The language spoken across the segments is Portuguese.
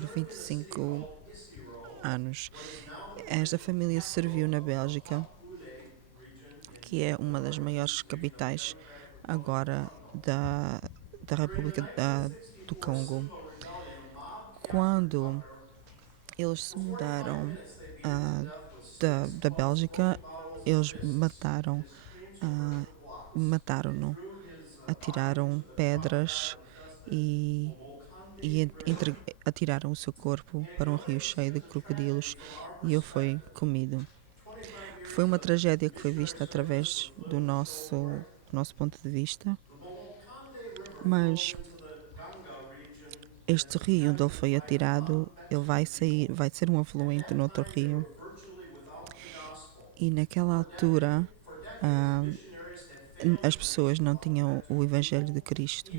por 25 anos. Esta família serviu na Bélgica, que é uma das maiores capitais agora da República do Congo. Quando eles se mudaram da Bélgica, eles mataram-no, atiraram pedras e, atiraram o seu corpo para um rio cheio de crocodilos e ele foi comido. Foi uma tragédia que foi vista através do nosso ponto de vista, mas este rio onde ele foi atirado, ele vai ser um afluente no outro rio. E naquela altura, as pessoas não tinham o Evangelho de Cristo.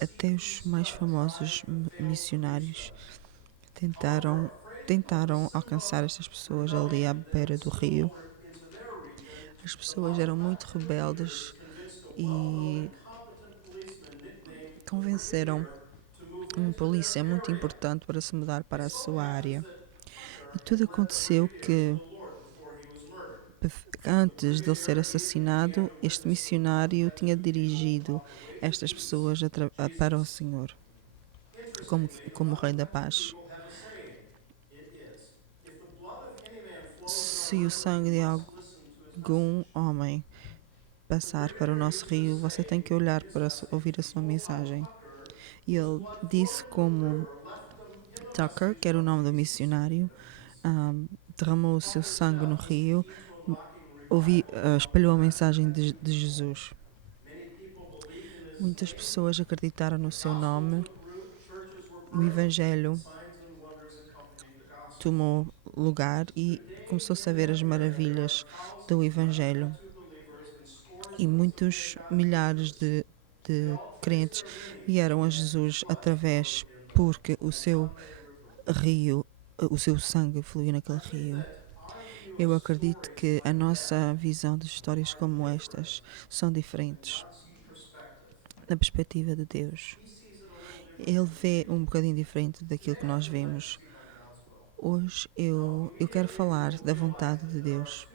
Até os mais famosos missionários tentaram alcançar estas pessoas ali à beira do rio. As pessoas eram muito rebeldes e convenceram um polícia muito importante para se mudar para a sua área. E tudo aconteceu que antes de ele ser assassinado, este missionário tinha dirigido estas pessoas para o Senhor, como Rei da Paz. Se o sangue de algum homem passar para o nosso rio, você tem que olhar para ouvir a sua mensagem. E ele disse como Tucker, que era o nome do missionário, derramou o seu sangue no rio, espalhou a mensagem de Jesus. Muitas pessoas acreditaram no seu nome. O Evangelho tomou lugar e começou-se a ver as maravilhas do Evangelho. E muitos milhares de crentes vieram a Jesus porque o seu rio, o seu sangue fluiu naquele rio. Eu acredito que a nossa visão de histórias como estas são diferentes na perspectiva de Deus. Ele vê um bocadinho diferente daquilo que nós vemos. Hoje eu quero falar da vontade de Deus.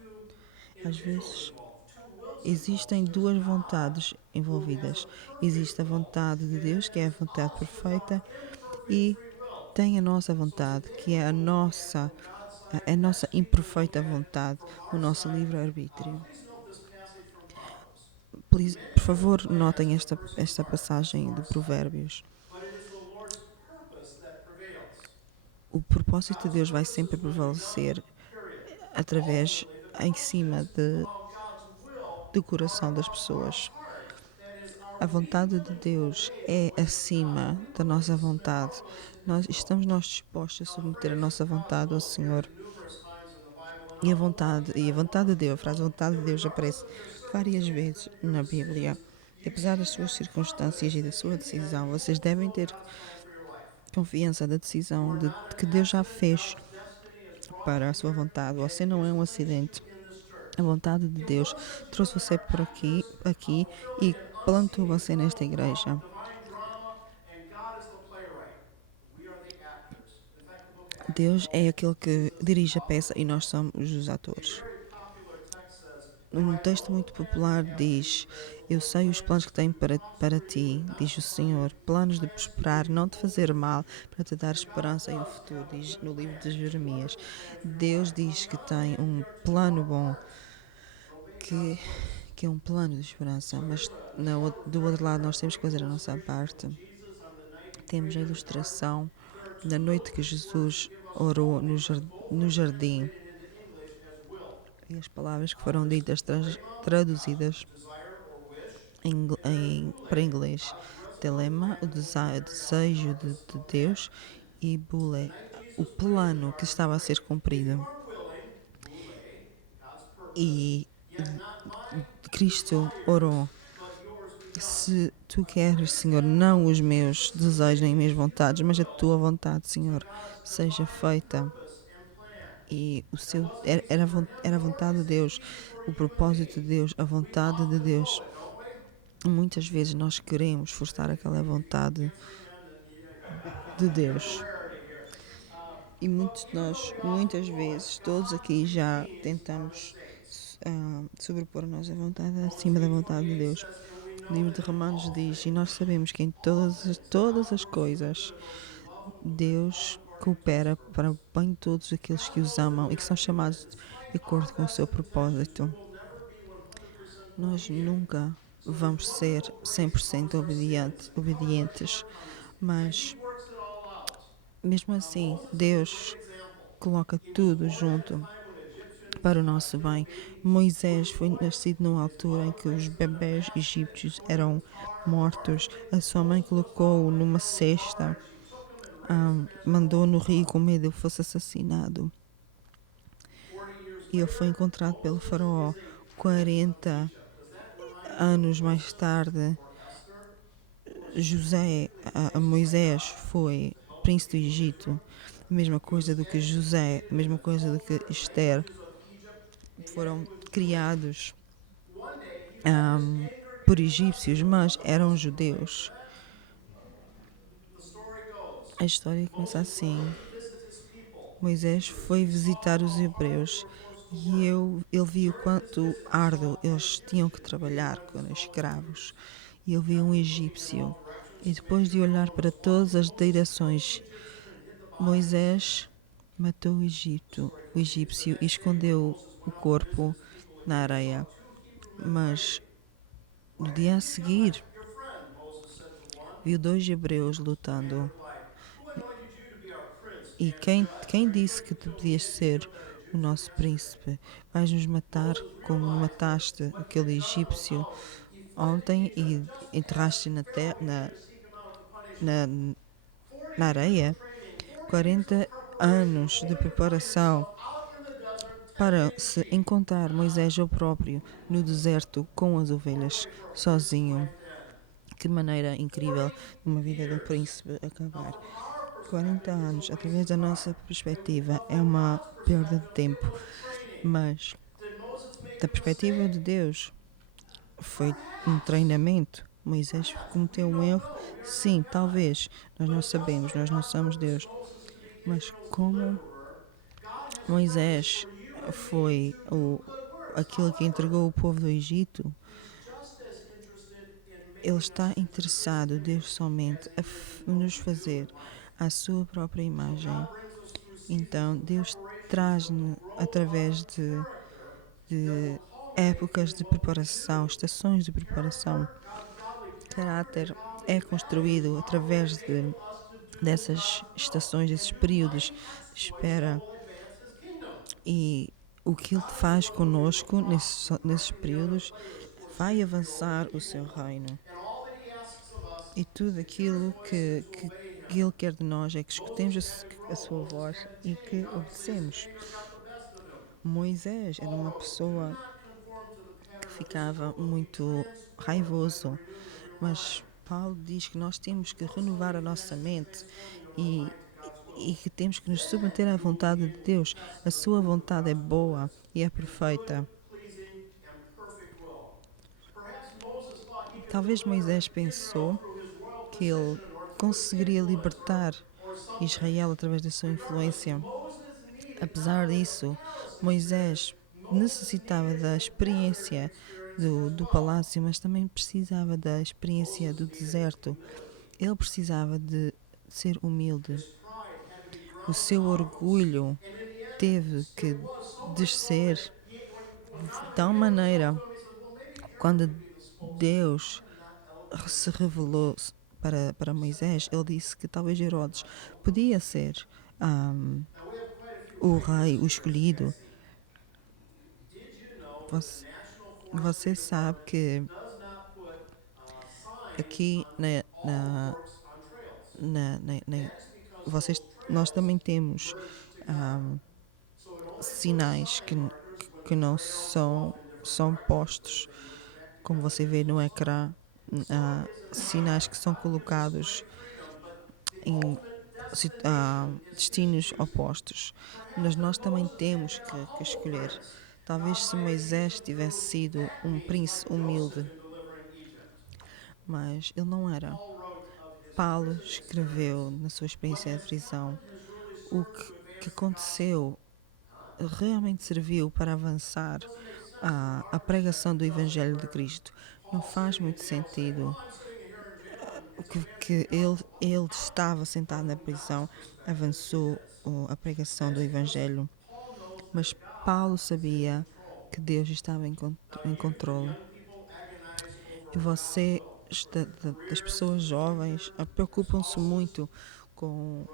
Às vezes existem duas vontades envolvidas. Existe a vontade de Deus, que é a vontade perfeita, e tem a nossa vontade, que é a nossa imperfeita vontade, o nosso livre-arbítrio. Por favor, notem esta passagem de Provérbios. O propósito de Deus vai sempre prevalecer em cima do coração das pessoas. A vontade de Deus é acima da nossa vontade. Estamos dispostos a submeter a nossa vontade ao Senhor. E a vontade de Deus, a frase vontade de Deus aparece várias vezes na Bíblia. E apesar das suas circunstâncias e da sua decisão, vocês devem ter confiança da decisão que Deus já fez para a sua vontade. Você não é um acidente. A vontade de Deus trouxe você por aqui e plantou você nesta igreja. Deus é aquele que dirige a peça e nós somos os atores. Um texto muito popular diz: eu sei os planos que tenho para ti, diz o Senhor, planos de prosperar, não de fazer mal, para te dar esperança e um futuro, diz no livro de Jeremias. Deus diz que tem um plano bom, que é um plano de esperança, mas do outro lado nós temos que fazer a nossa parte. Temos a ilustração da noite que Jesus orou no jardim e as palavras que foram ditas traduzidas para inglês: telema, o desejo de Deus, e bule, o plano que estava a ser cumprido. E Cristo orou: se tu queres, Senhor, não os meus desejos nem as minhas vontades, mas a tua vontade, Senhor, seja feita. E era a vontade de Deus, o propósito de Deus, a vontade de Deus. Muitas vezes nós queremos forçar aquela vontade de Deus. E muitos de nós, muitas vezes, todos aqui já tentamos sobrepor a nossa vontade acima da vontade de Deus. O livro de Romanos diz, e nós sabemos que em todas as coisas Deus coopera para o bem de todos aqueles que os amam e que são chamados de acordo com o seu propósito. Nós nunca vamos ser 100% obedientes, mas mesmo assim, Deus coloca tudo junto para o nosso bem. Moisés foi nascido numa altura em que os bebés egípcios eram mortos. A sua mãe colocou-o numa cesta, mandou no rio com medo de ele fosse assassinado. E ele foi encontrado pelo faraó 40 anos mais tarde. Moisés foi príncipe do Egito, a mesma coisa do que José, a mesma coisa do que Esther, foram criados por egípcios, mas eram judeus. A história começa assim. Moisés foi visitar os hebreus e ele viu quanto árduo eles tinham que trabalhar como escravos. E ele viu um egípcio. E depois de olhar para todas as direções, Moisés matou o egípcio, e escondeu o corpo na areia. Mas no dia a seguir, viu 2 hebreus lutando. E quem disse que tu podias ser o nosso príncipe? Vais nos matar como mataste aquele egípcio ontem e enterraste na, na areia? 40 anos de preparação para se encontrar Moisés eu próprio no deserto com as ovelhas, sozinho. Que maneira incrível de uma vida de um príncipe acabar. 40 anos, através da nossa perspectiva, é uma perda de tempo, mas da perspectiva de Deus foi um treinamento. Moisés cometeu um erro? Sim, talvez. Nós não sabemos, nós não somos Deus. Mas como Moisés foi aquele que entregou o povo do Egito, ele está interessado, Deus somente, a nos fazer à sua própria imagem. Então, Deus traz-nos através de épocas de preparação, estações de preparação. Caráter é construído através dessas estações, desses períodos de espera. E o que Ele faz conosco nesses períodos vai avançar o seu reino. E tudo aquilo que Ele quer de nós é que escutemos a sua voz e que obedecemos. Moisés era uma pessoa que ficava muito raivoso, mas Paulo diz que nós temos que renovar a nossa mente e que temos que nos submeter à vontade de Deus. A sua vontade é boa e é perfeita. Talvez Moisés pensou que ele conseguiria libertar Israel através da sua influência. Apesar disso, Moisés necessitava da experiência do palácio, mas também precisava da experiência do deserto. Ele precisava de ser humilde. O seu orgulho teve que descer de tal maneira quando Deus se revelou para Moisés, ele disse que talvez Herodes podia ser o rei, o escolhido. Você sabe que aqui nós também temos sinais que não são postos, como você vê no ecrã, sinais que são colocados em destinos opostos, mas nós também temos que escolher. Talvez se Moisés tivesse sido um príncipe humilde, mas ele não era. Paulo escreveu na sua experiência de prisão, o que aconteceu realmente serviu para avançar a pregação do Evangelho de Cristo. Não faz muito sentido que ele estava sentado na prisão, avançou a pregação do Evangelho, mas Paulo sabia que Deus estava em controle. E você, das pessoas jovens, preocupam-se muito com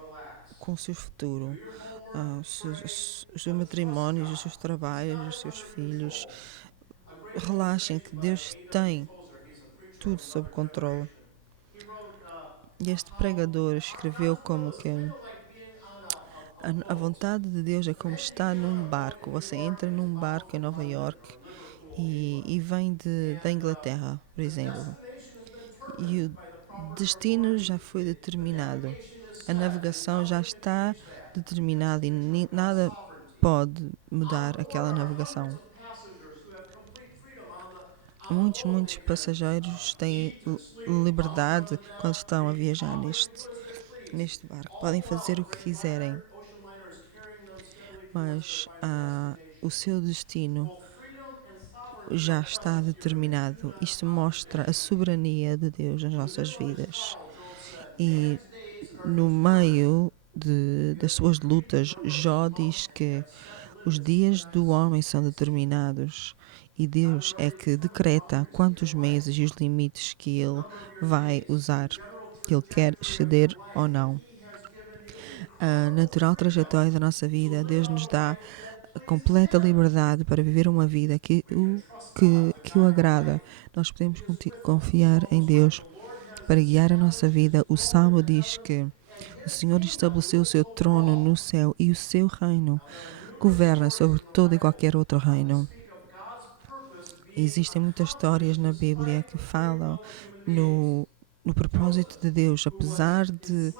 o seu futuro, os seus matrimónios, os seus trabalhos, os seus filhos. Relaxem que Deus tem tudo sob controle. E este pregador escreveu como que a vontade de Deus é como estar num barco. Você entra num barco em Nova York e vem da Inglaterra, por exemplo. E o destino já foi determinado. A navegação já está determinada e nada pode mudar aquela navegação. Muitos passageiros têm liberdade quando estão a viajar neste barco. Podem fazer o que quiserem, mas o seu destino já está determinado. Isto mostra a soberania de Deus nas nossas vidas. E no meio das suas lutas, Jó diz que os dias do homem são determinados e Deus é que decreta quantos meses e os limites que ele vai usar, que ele quer ceder ou não. A natural trajetória da nossa vida, Deus nos dá a completa liberdade para viver uma vida que o agrada. Nós podemos confiar em Deus para guiar a nossa vida. O Salmo diz que o Senhor estabeleceu o seu trono no céu e o seu reino governa sobre todo e qualquer outro reino. Existem muitas histórias na Bíblia que falam no propósito de Deus, apesar do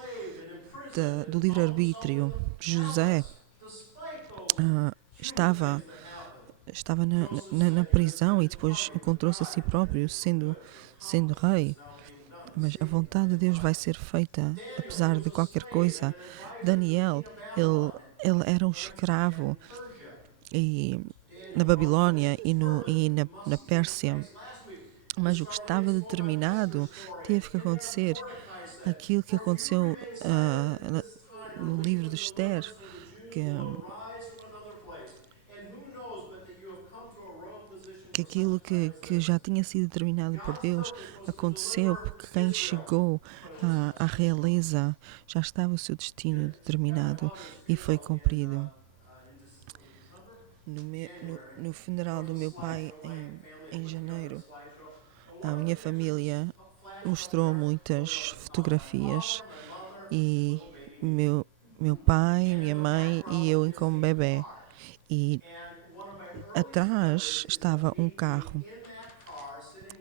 livre-arbítrio. José estava na prisão e depois encontrou-se a si próprio sendo rei. Mas a vontade de Deus vai ser feita apesar de qualquer coisa. Daniel, ele era um escravo na Babilônia e na Pérsia. Mas o que estava determinado teve que acontecer. Aquilo que aconteceu no livro de Esther, que aquilo que já tinha sido determinado por Deus aconteceu, porque quem chegou à realeza já estava o seu destino determinado e foi cumprido. No funeral do meu pai em janeiro, a minha família mostrou muitas fotografias e meu pai, minha mãe e eu como bebê. E atrás estava um carro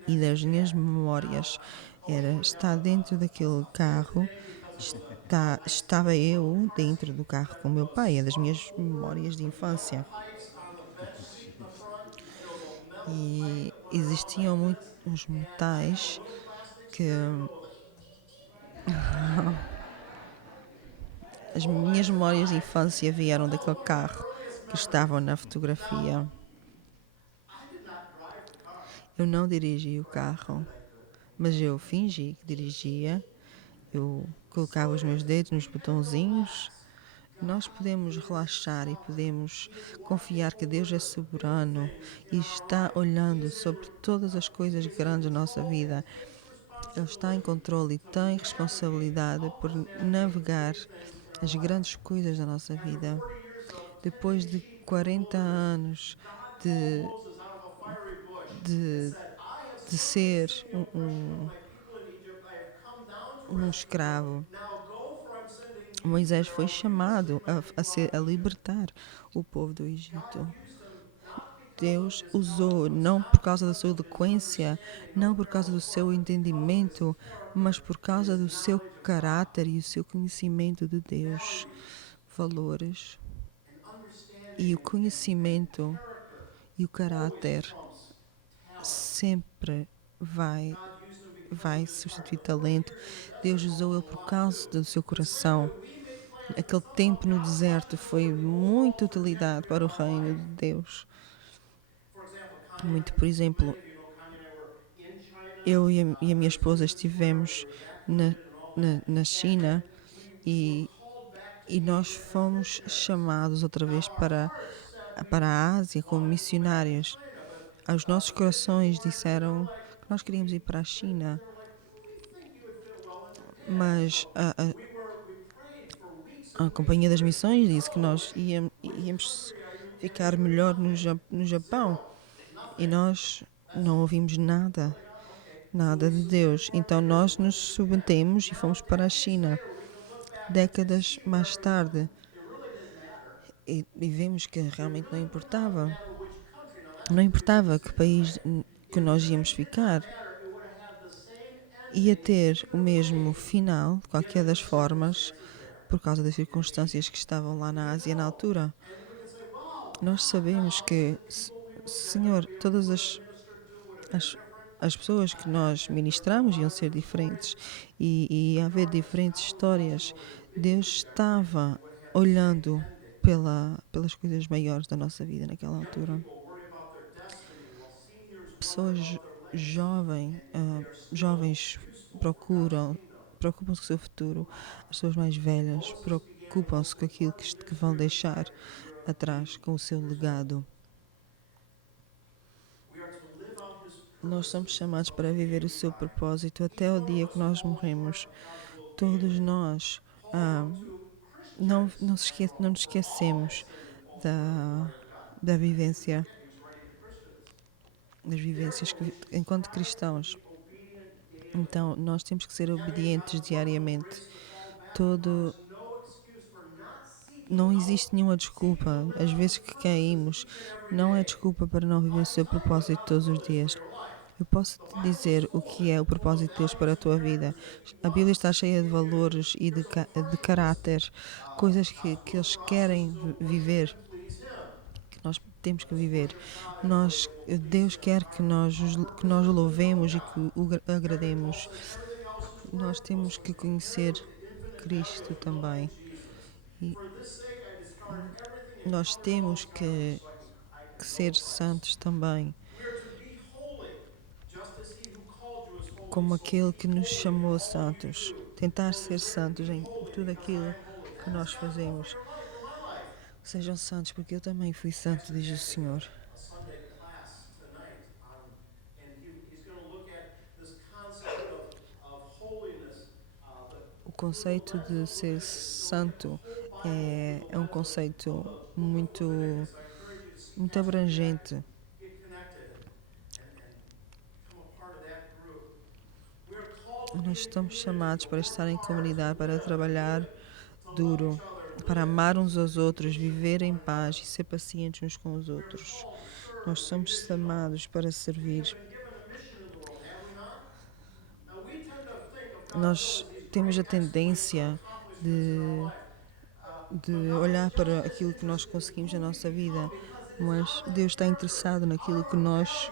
e das minhas memórias era estar dentro daquele carro, estava eu dentro do carro com o meu pai, é das minhas memórias de infância. E existiam muitos metais que as minhas memórias de infância vieram daquele carro que estavam na fotografia. Eu não dirigi o carro, mas eu fingi que dirigia. Eu colocava os meus dedos nos botãozinhos. Nós podemos relaxar e podemos confiar que Deus é soberano e está olhando sobre todas as coisas grandes da nossa vida. Ele está em controle e tem responsabilidade por navegar as grandes coisas da nossa vida. Depois de 40 anos de ser um escravo, Moisés foi chamado a libertar o povo do Egito. Deus usou não por causa da sua eloquência, não por causa do seu entendimento, mas por causa do seu caráter e o seu conhecimento de Deus, valores. E o conhecimento e o caráter sempre vai vai substituir talento. Deus usou ele por causa do seu coração. Aquele tempo no deserto foi muita utilidade para o reino de Deus. Muito, por exemplo, eu e a minha esposa estivemos na, na China e, e nós fomos chamados outra vez para a Ásia como missionários. Os nossos corações disseram que nós queríamos ir para a China, mas a Companhia das Missões disse que nós íamos ficar melhor no Japão e nós não ouvimos nada de Deus. Então nós nos submetemos e fomos para a China. Décadas mais tarde, e vimos que realmente não importava. Não importava que país que nós íamos ficar, ia ter o mesmo final, de qualquer das formas, por causa das circunstâncias que estavam lá na Ásia na altura. Nós sabemos que, Senhor, todas as pessoas que nós ministramos iam ser diferentes e ia haver diferentes histórias. Deus estava olhando pelas coisas maiores da nossa vida naquela altura. Pessoas jovens preocupam-se com o seu futuro. As pessoas mais velhas preocupam-se com aquilo que vão deixar atrás, com o seu legado. Nós somos chamados para viver o seu propósito até o dia que nós morremos. Todos nós não nos esquecemos da vivência, das vivências que, enquanto cristãos. Então, nós temos que ser obedientes diariamente. Não existe nenhuma desculpa. As vezes que caímos, não é desculpa para não viver o seu propósito todos os dias. Eu posso te dizer o que é o propósito de Deus para a tua vida. A Bíblia está cheia de valores e de caráter, coisas que eles querem viver, que nós temos que viver. Deus quer que nós o louvemos e que o agrademos. Nós temos que conhecer Cristo também. E nós temos que ser santos também, como aquele que nos chamou santos. Tentar ser santos em tudo aquilo que nós fazemos. Sejam santos, porque eu também fui santo, diz o Senhor. O conceito de ser santo é um conceito muito abrangente. Nós estamos chamados para estar em comunidade, para trabalhar duro, para amar uns aos outros, viver em paz e ser pacientes uns com os outros. Nós somos chamados para servir. Nós temos a tendência de olhar para aquilo que nós conseguimos na nossa vida, mas Deus está interessado naquilo que nós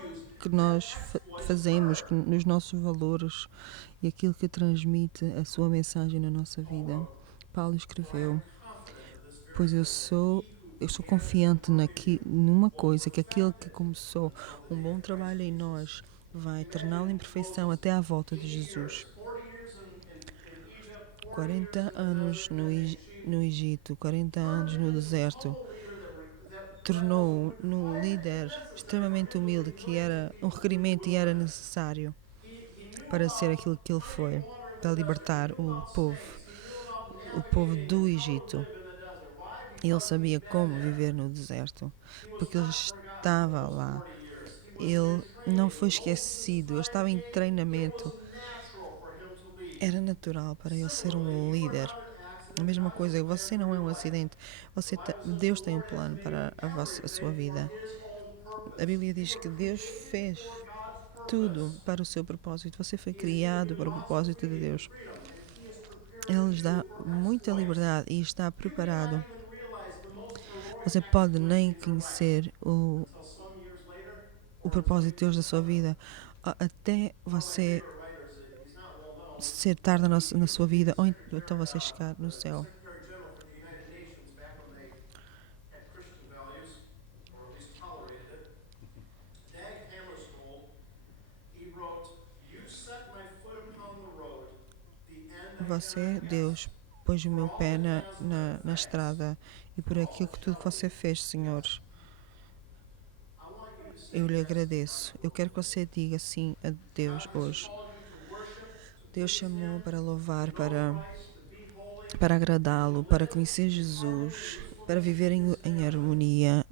fazemos, nos nossos valores e aquilo que transmite a sua mensagem na nossa vida. Paulo escreveu: pois eu sou confiante numa coisa, que aquele que começou um bom trabalho em nós vai torná-lo em perfeição até à volta de Jesus. 40 anos no Egito, 40 anos no deserto, tornou-o num líder extremamente humilde, que era um requerimento e era necessário para ser aquilo que ele foi, para libertar o povo do Egito. Ele sabia como viver no deserto, porque ele estava lá. Ele não foi esquecido, ele estava em treinamento. Era natural para ele ser um líder. A mesma coisa, você não é um acidente. Deus tem um plano para a sua vida. A Bíblia diz que Deus fez tudo para o seu propósito. Você foi criado para o propósito de Deus. Ele lhes dá muita liberdade e está preparado. Você pode nem conhecer o propósito de Deus da sua vida até você ser tarde na sua vida, ou então você chegar no céu. Você, Deus, pôs o meu pé na estrada e por aquilo que tudo que você fez, Senhor, eu lhe agradeço. Eu quero que você diga sim a Deus hoje. Deus chamou para louvar, para agradá-lo, para conhecer Jesus, para viver em harmonia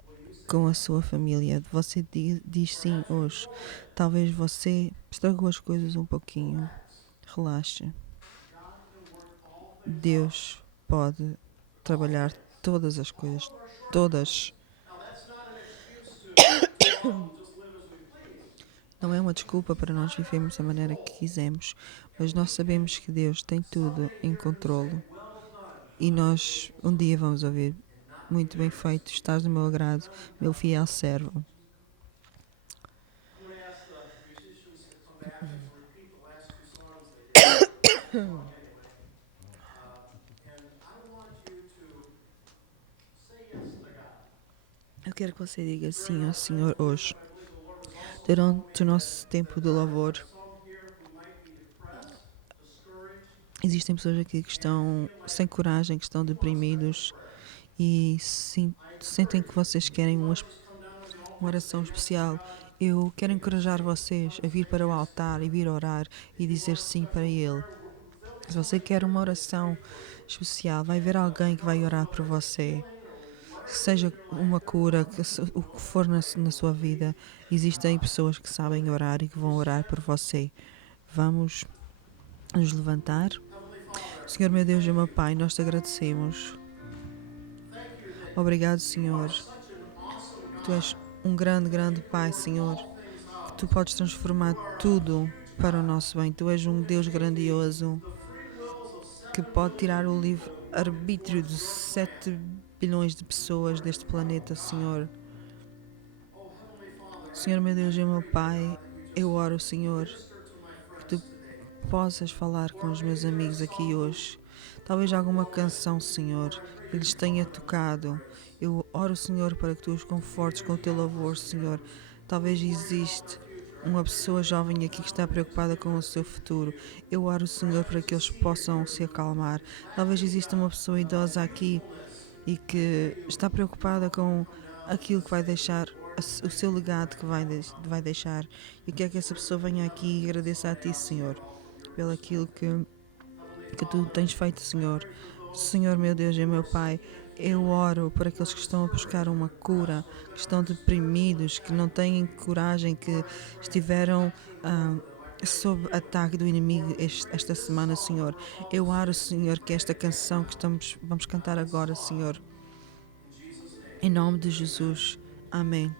com a sua família. Você diz sim hoje. Talvez você estragou as coisas um pouquinho. Relaxe. Deus pode trabalhar todas as coisas, todas. Não é uma desculpa para nós vivermos da maneira que quisermos, mas nós sabemos que Deus tem tudo em controlo. E nós um dia vamos ouvir: muito bem feito, estás no meu agrado, meu fiel servo. Eu quero que você diga sim ao Senhor hoje. Durante o nosso tempo de louvor, existem pessoas aqui que estão sem coragem, que estão deprimidos e sentem que vocês querem uma oração especial. Eu quero encorajar vocês a vir para o altar e vir orar e dizer sim para Ele. Se você quer uma oração especial, vai haver alguém que vai orar por você. Seja uma cura, o que for na sua vida, existem pessoas que sabem orar e que vão orar por você. Vamos nos levantar. Senhor meu Deus e meu Pai, nós te agradecemos. Obrigado, Senhor. Tu és um grande, grande Pai, Senhor. Que tu podes transformar tudo para o nosso bem. Tu és um Deus grandioso que pode tirar o livre arbítrio de 7 bilhões de pessoas deste planeta, Senhor. Senhor meu Deus e meu Pai, eu oro, Senhor, que tu possas falar com os meus amigos aqui hoje. Talvez alguma canção, Senhor, que lhes tenha tocado. Eu oro, Senhor, para que tu os confortes com o teu louvor, Senhor. Talvez existe uma pessoa jovem aqui que está preocupada com o seu futuro. Eu oro, Senhor, para que eles possam se acalmar. Talvez exista uma pessoa idosa aqui e que está preocupada com aquilo que vai deixar, o seu legado que vai deixar. E quero que essa pessoa venha aqui e agradeça a ti, Senhor, pelo aquilo que tu tens feito, Senhor. Senhor meu Deus e meu Pai, eu oro por aqueles que estão a buscar uma cura, que estão deprimidos, que não têm coragem, que estiveram sob ataque do inimigo esta semana, Senhor. Eu oro, Senhor, que esta canção que vamos cantar agora, Senhor, em nome de Jesus. Amém.